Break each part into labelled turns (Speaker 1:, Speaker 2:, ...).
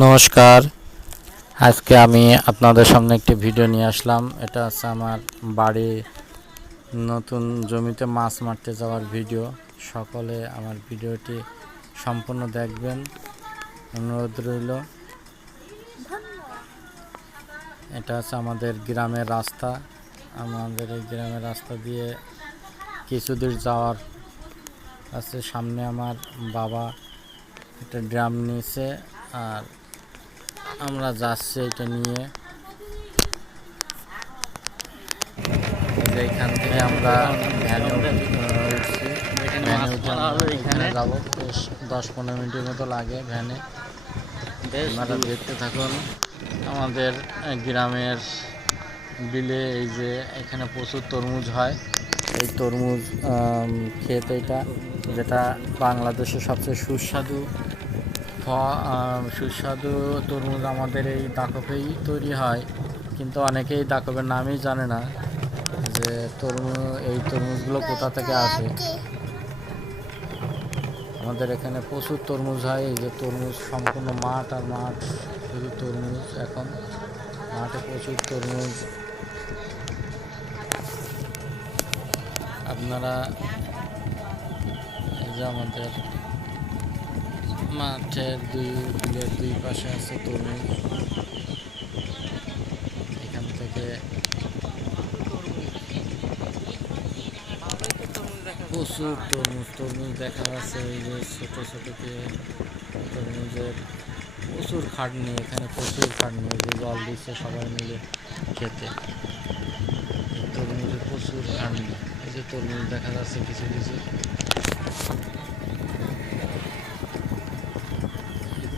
Speaker 1: নমস্কার। আজকে আমি আপনাদের সামনে একটি ভিডিও নিয়ে আসলাম। এটা হচ্ছে আমার বাড়ি নতুন জমিতে মাছ মারতে যাওয়ার ভিডিও। সকলে আমার ভিডিওটি সম্পূর্ণ দেখবেন। অনুরোধ রইল। এটা হচ্ছে আমাদের গ্রামের রাস্তা। আমাদের এই গ্রামের রাস্তা দিয়ে কিছু দূর যাওয়ার আছে। সামনে আমার বাবা একটা ড্রাম নিয়েছে আর আমরা যাচ্ছি এটা নিয়ে। এই যে এখান থেকে আমরা ভ্যানে উঠছি। ভ্যানে উঠে এখানে যাব। দশ পনেরো মিনিটের মতো লাগে ভ্যানে। আপনারা দেখতে থাকুন। আমাদের গ্রামের বিলে এই যে এখানে প্রচুর তরমুজ হয়। এই তরমুজ ক্ষেত এটা যেটা বাংলাদেশের সবচেয়ে সুস্বাদু। সুস্বাদু তরমুজ আমাদের এই দাকপেই তৈরি হয়। কিন্তু অনেকেই দাকপের নামই জানে না যে তরমুজ এই তরমুজগুলো কোথা থেকে আসে। আমাদের এখানে প্রচুর তরমুজ হয়। এই যে তরমুজ সম্পূর্ণ মাঠ আর মাঠ শুধু তরমুজ এখন। মাঠে প্রচুর তরমুজ। আপনারা এই যে আমাদের মাঠের দুই বিলের দুই পাশে আছে তরমুজ। এখান থেকে প্রচুর তরমুজ তরমুজ দেখা যাচ্ছে এই যে ছোট ছোট তরমুজের প্রচুর খাটনি এখানে প্রচুর খাটনি যে জল দিচ্ছে সবাই মিলে খেতে। তরমুজের প্রচুর খাটনি এই যে তরমুজ দেখা যাচ্ছে কিছু কিছু।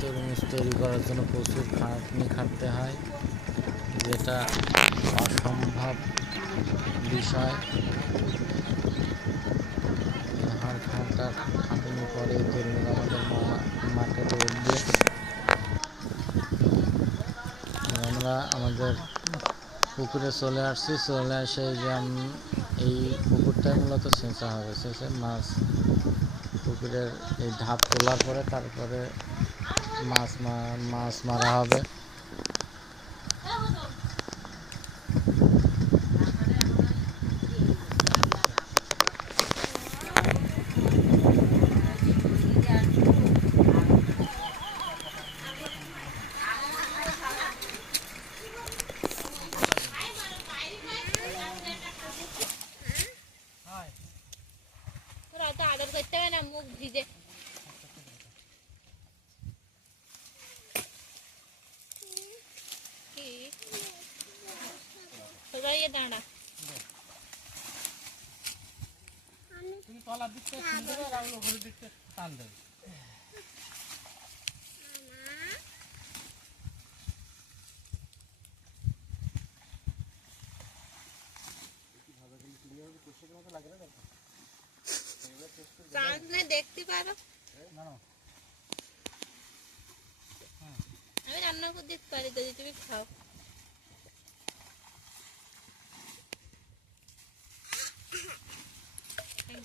Speaker 1: তরমুজ তৈরি করার জন্য প্রচুর খাটনি খাটতে হয়, যেটা অসম্ভব বিষয়। হাড় খাটা খাটানোর পরে তরমুজ আমাদের মা- মার্কেটে উঠবে আমরা আমাদের পুকুরে চলে আসছি, চলে আসে যে এই পুকুরটাই মূলত সেঁচা হবে। সেচে মাছ পুকুরের এই ধাপ তোলার পরে তারপরে মাছ মাছ মারা হবে
Speaker 2: তোরা তো আদর করতে হবে না মুখ ভিজে কি এ দাঁড়া।
Speaker 3: তুমি তলার আর টান দেবে।
Speaker 2: দেখতে পারো। আমি রান্না করে দিতে পারি যদি তুমি খাও।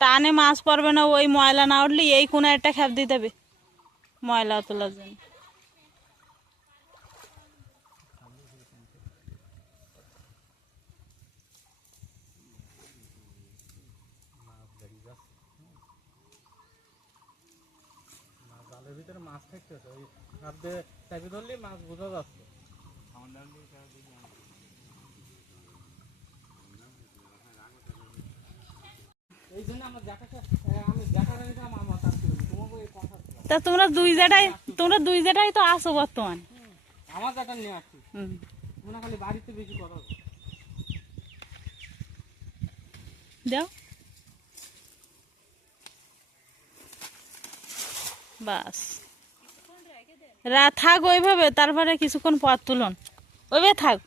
Speaker 4: টানে মাছ পড়বে না, ওই ময়লা না উঠলে এই কোনো একটা খেপ দিতে হবে। ময়লা তোলার জন্য
Speaker 3: জালের ভিতরে মাছ থাকতেছে ওই হাত দিয়ে চাপি ধরলে মাছ বোঝা যাচ্ছে।
Speaker 4: তা তোমরা দুই জেটাই তোমরা দুই জেটাই তো আসো বর্তমান।
Speaker 3: আমার জায়গা নিয়ে আসছি। তোমরা খালি বাড়িতে বেশি করো
Speaker 4: দাও বাস। রা থাক ওইভাবে তারপরে কিছুক্ষণ পথ তুলন। ওইভাবে থাক।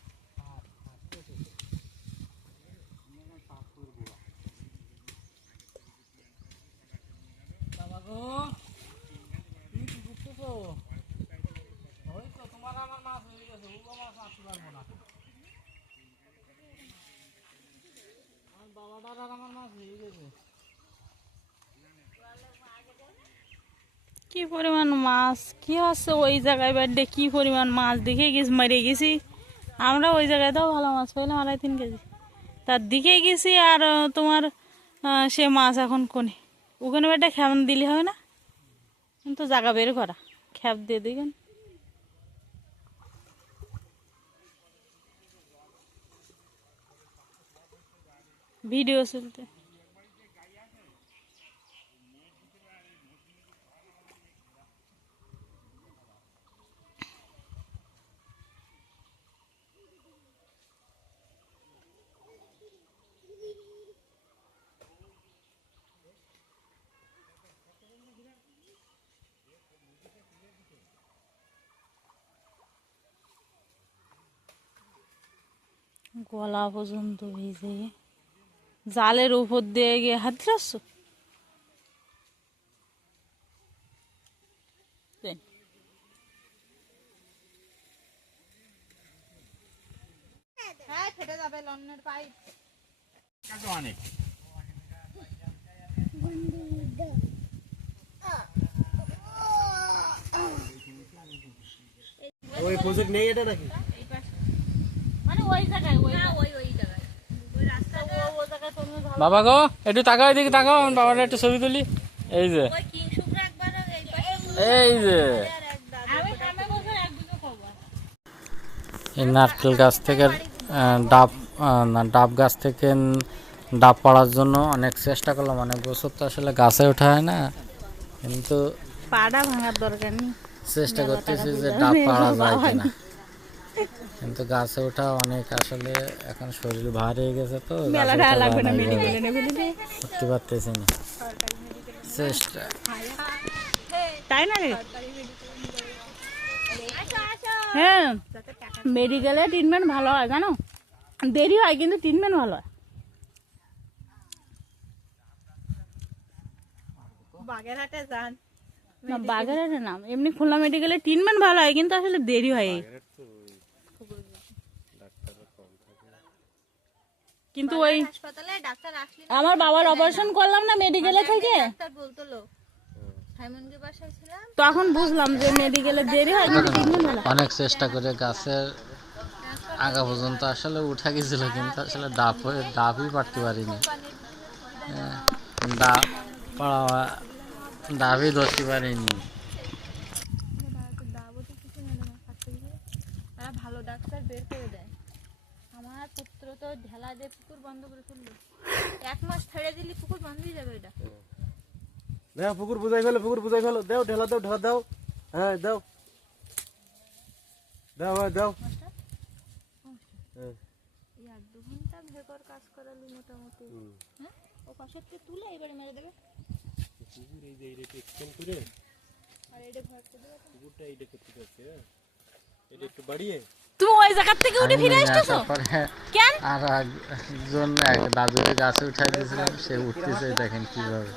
Speaker 3: হয়ে
Speaker 4: কি পরিমাণ মাছ? কি হচ্ছে ওই জায়গায় বাড়িতে? কি পরিমাণ মাছ? দেখে গেছি, মারে গেছি। আমরা ওই জায়গায়তেও ভালো মাছ পাইলাম, আড়াই তিন কেজি। তার দিকে গেছি আর তোমার সে মাছ এখন কোনে? ওখানে বেটা খ্যাপ দিলে হবে না? কিন্তু জায়গা বের করা। খ্যাপ দিয়ে দিবেন। ভিডিও চলতে। গলা পর্যন্ত ভিজে। জালের উপর দিয়ে গিয়ে হাত দিচ্ছ
Speaker 2: হ্যাঁ ফেটে যাবে লন্নের পাইপ
Speaker 3: ওই প্রজেক্ট নেই এটা নাকি
Speaker 4: মানে ওই জায়গায় ওই
Speaker 2: ওই ওই জায়গায় ওই রাস্তাটা
Speaker 4: ওই জায়গায় তুমি ভালো
Speaker 1: বাবা গো একটু তাকাও এদিকে তাকাও আমার বাবাটা একটু ছবি তুলি। এই যে।
Speaker 2: এই
Speaker 1: যে। এই নারকেল গাছ থেকে ডাব না ডাব গাছ থেকে ডাব পাড়ার জন্য অনেক চেষ্টা করলাম অনেক বছর তো আসলে গাছে ওঠা হয় না। কিন্তু
Speaker 4: পাড়া ভাঙার দরকার নেই।
Speaker 1: চেষ্টা করতেছি যে ডাব পাড়া যায় কিনা। কিন্তু গাছে ওঠা অনেক আসলে এখন শরীর ভার হয়ে গেছে তো
Speaker 4: না
Speaker 1: না উঠতে পারতেছি না। চেষ্টা।
Speaker 4: তাই না হ্যাঁ মেডিকেলে ট্রিটমেন্ট ভালো হয় জানো? দেরি হয় কিন্তু ট্রিটমেন্ট ভালো হয়।
Speaker 2: বাগেরহাটে যান।
Speaker 4: না বাগেরহাটে নাম এমনি খুলনা মেডিকেলে ট্রিটমেন্ট ভালো হয় কিন্তু আসলে দেরি হয়। কিন্তু ওই
Speaker 2: হাসপাতালে ডাক্তার আসলে
Speaker 4: আমার বাবার অপারেশন করলাম না মেডিকেলে থেকে।
Speaker 2: ডাক্তার বলতো লোক।
Speaker 4: তখন বুঝলাম যে মেডিকেলে দেরি হয়।
Speaker 1: অনেক চেষ্টা করে গাছের আগা পর্যন্ত আসলে উঠা গেছিল কিন্তু আসলে ডাব হয়ে ডাবই পারতে পারিনি। হ্যাঁ, ডাব পাড়া ডাবই ধরতে পারিনি
Speaker 2: দাবতে কিছু নেই না থাকতে গিয়ে তারা ভালো ডাক্তার বের করে দেয় আমার পুত্র তো ঢেলা দিয়ে পুকুর বন্ধ করে ফেলল। এক মাস ছেড়ে দিলে পুকুর বন্ধ হয়ে যাবে এটা
Speaker 3: দেও পুকুর বুঝাই ফেলো পুকুর বুঝাই ফেলো। দেও ঢেলা দাও ঢেলা দাও। হ্যাঁ দাও। দাও হ্যাঁ দাও। হ্যাঁ।
Speaker 2: এই এক দু ঘণ্টা ভেকর কাজ করালি মোটামুটি। হ্যাঁ? ও পাশের থেকে তুলে এবারে মেরে দেবে।
Speaker 3: পুকুর এই যে এইটা এক্সটেন্ড করে।
Speaker 2: আর এটা ভরতে দেবে
Speaker 3: পুকুরটা এইটা করতে যাচ্ছে হ্যাঁ। এটা একটু বাড়িয়ে।
Speaker 4: তুমি ওই জায়গার থেকে উঠে ফিরে আসতেছো? কেন?
Speaker 1: আর একজন এক দাদুকে গাছে উঠাই দিয়েছিলাম সে উঠতেছে দেখেন কীভাবে।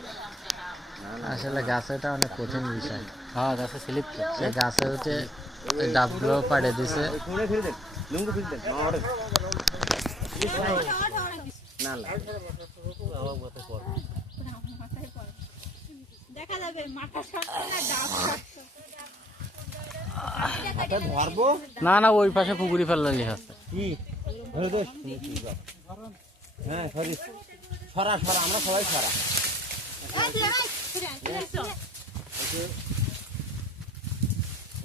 Speaker 1: আসলে গাছেটা অনেক কঠিন বিষয়।
Speaker 3: হ্যাঁ গাছে স্লিপ
Speaker 1: সে গাছে উঠে ডাবগুলো পাড়ে দিছে।
Speaker 2: দেখা যাবে মাথা শক্ত না ডাব
Speaker 1: না না, ওই পাশে পুকুরি ফেললি হচ্ছে
Speaker 3: কি? হ্যাঁ সরি। সরা সরা, আমরা সবাই সরা।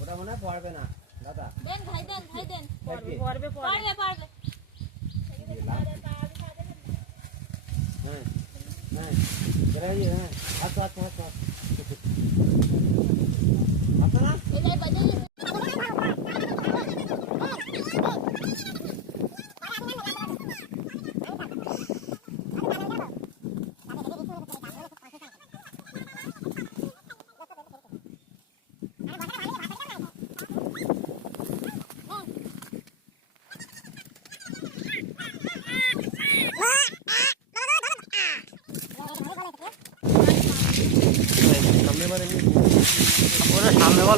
Speaker 3: ওটা মনে হয় পড়বে না, দাদা। হ্যাঁ হ্যাঁ। আচ্ছা আচ্ছা আচ্ছা আচ্ছা না
Speaker 2: এটাই বাজাই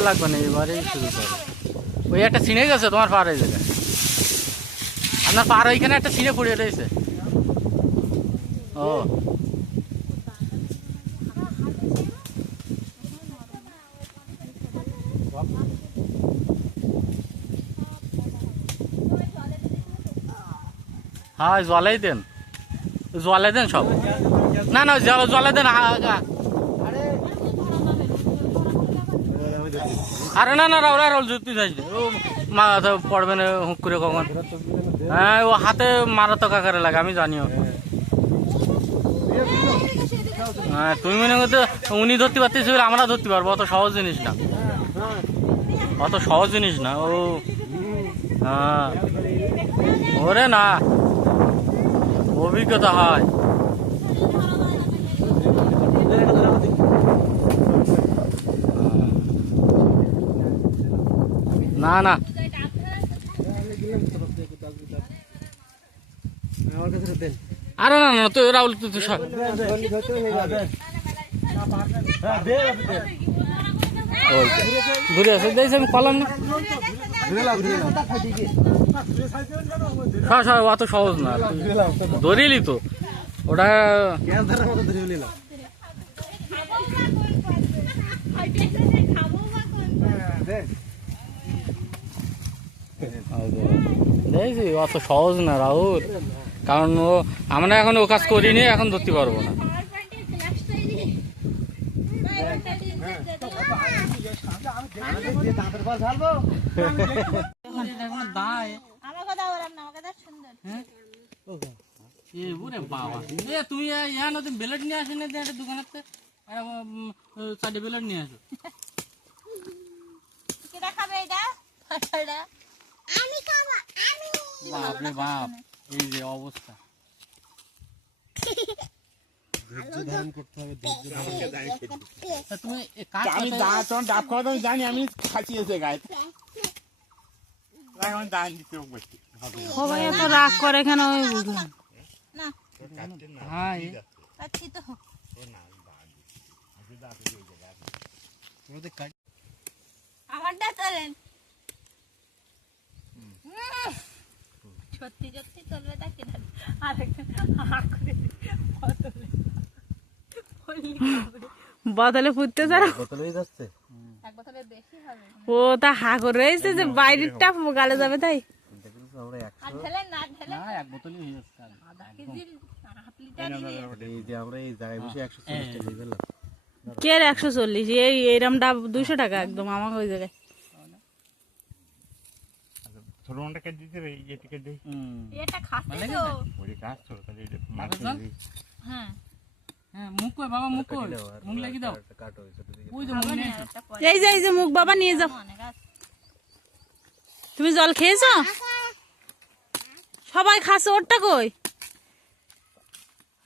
Speaker 5: ওরা লাগবে না এবারেই শুরু করে ওই একটা ছিঁড়ে গেছে, তোমার পার হয়ে যাবে। আপনার পার ওইখানে একটা ছিঁড়ে পড়ে রয়েছে ও। হ্যাঁ জলাই দেন। জলাই দেন সব। না না, জল জলে দেন আরে না না ওরা রোল জুতি যাইছে ও মাথা পড়বে না, হুক করে কখন? হ্যাঁ ও হাতে মারাত্মক আকারে লাগে, আমি জানিও হ্যাঁ তুমি মনে করতে উনি ধরতে পারতেছি বলে আমরা ধরতে পারব, অত সহজ জিনিস না। অত সহজ জিনিস না, ও। হ্যাঁ। ওরে না, অভিজ্ঞতা হয়। না না। আরে না না তো রাহুল, তুই তো সর। ওই ঘুরে আসে দেখছি আমি না। অত সহজ না। ধরিলি তো। ওটা দেখছি অত সহজ না, রাহুল। কারণ ও, আমরা এখন ও কাজ করিনি, এখন ধরতে পারব না। তুই বেলেট নিয়ে আসি না একটা দোকানেতে চারটে বেলেট নিয়ে আসো বাপ রে বাপ এই যে অবস্থা।
Speaker 6: আমি
Speaker 5: করতে-
Speaker 6: ডাব খাওয়া তো জানি আমি খাচ্ছি এসে গায়ে। এখন দান দিতে
Speaker 4: সবাই এত রাগ করে কেন আমি বুঝলাম
Speaker 2: আমারটা সত্যি সত্যি চলবে আর হা করে বদলে
Speaker 4: ফুটতে যারা
Speaker 2: এক বোতলের বেশি হবে।
Speaker 4: ও তা হা করে রয়েছে যে বাইরেরটা গালে যাবে তাই?
Speaker 5: হয়ে যাচ্ছে
Speaker 4: কে একশো চল্লিশ? এই এইরকম ডাব দুশো টাকা একদম আমাকে ওই জায়গায়।
Speaker 6: ছোট মনটা কেটে দিতে হবে এই টিকে
Speaker 2: এটা খাচ্ছে তো।
Speaker 6: ওরে কাজ ছোট তাহলে এটা মাছ
Speaker 2: হ্যাঁ।
Speaker 5: হ্যাঁ মুখ কই বাবা মুখ কই মুখ লাগি দাও। ওই যে মুখ নিয়ে
Speaker 2: আর একটা পরে
Speaker 4: এই যে এই যে মুখ বাবা নিয়ে যাও। তুমি জল খেয়েছো? সবাই খাচ্ছে ওরটা কই?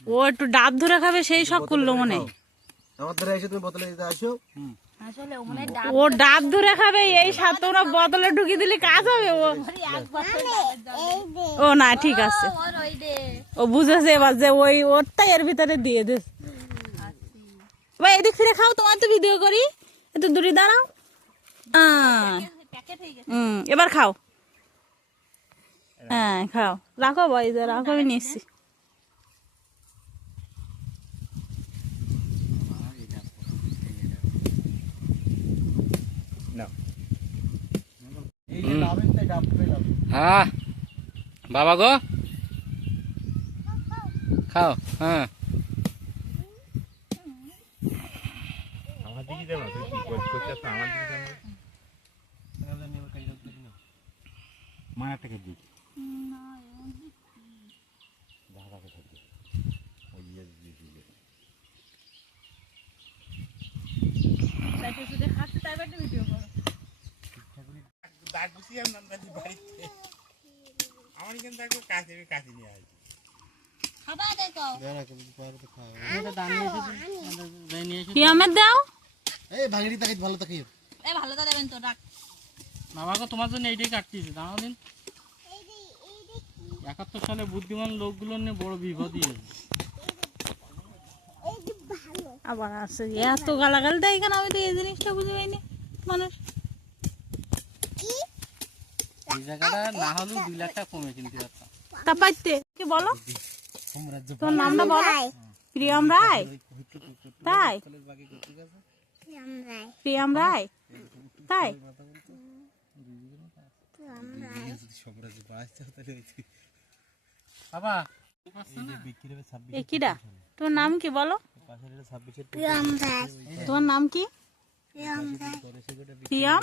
Speaker 4: ও একটু ডাব ধরে খাবে সেই শখ করল মনে। হয়।
Speaker 3: আমার দ্বারা এসে তুমি বোতলে দিতে আসো।
Speaker 2: ডাব
Speaker 4: ও ডাব ধরে খাবে এই সাত তোমরা বদলে ঢুকিয়ে দিলে কাজ হবে ও। না ঠিক আছে।
Speaker 2: ও, ওর ওই দে
Speaker 4: ও বুঝেছে এবার যে ওই ওরটাই এর ভিতরে দিয়ে ভাই এদিক ফিরে খাও তোমার তো ভিডিও করি। একটু দূরে দাঁড়াও। আহ,
Speaker 2: প্যাকেট হয়ে গেছে।
Speaker 4: হুম এবার খাও। হ্যাঁ খাও। রাখো ভাই রাখো আমি নিচ্ছি।
Speaker 5: হ্যাঁ। বাবা গো। খাও হ্যাঁ।
Speaker 6: আমার দিকে দেবো না তুই কি করছিস করছিস তো আমার দিকে দেবো মায়াটা কেটে দিই দাগ বসিয়ে বাড়িতে আমার কাছে কাছে নিয়ে আসি
Speaker 5: তোমার জন্য এইটাই কাটতেছি দাঁড়াও দিন? একাত্তর সালে বুদ্ধিমান লোকগুলো নিয়ে বড় বিপদ দিয়েছে
Speaker 3: আবার আছে এত গালাগাল দেয় কেন? আমি তো এই জিনিসটা বুঝে পাইনি মানুষ।
Speaker 5: এই জায়গাটা না হলেও দুই লাখ টাকা কমে কিনতে পারতাম
Speaker 3: তা পাইতে কি বলো? তোর নামটা বলো। প্রিয়ম রায়? তাই? প্রিয়ম রায়? তাই?
Speaker 5: বাবা
Speaker 3: তোর নাম কি বলো? তোমার নাম কি? প্রিয়ম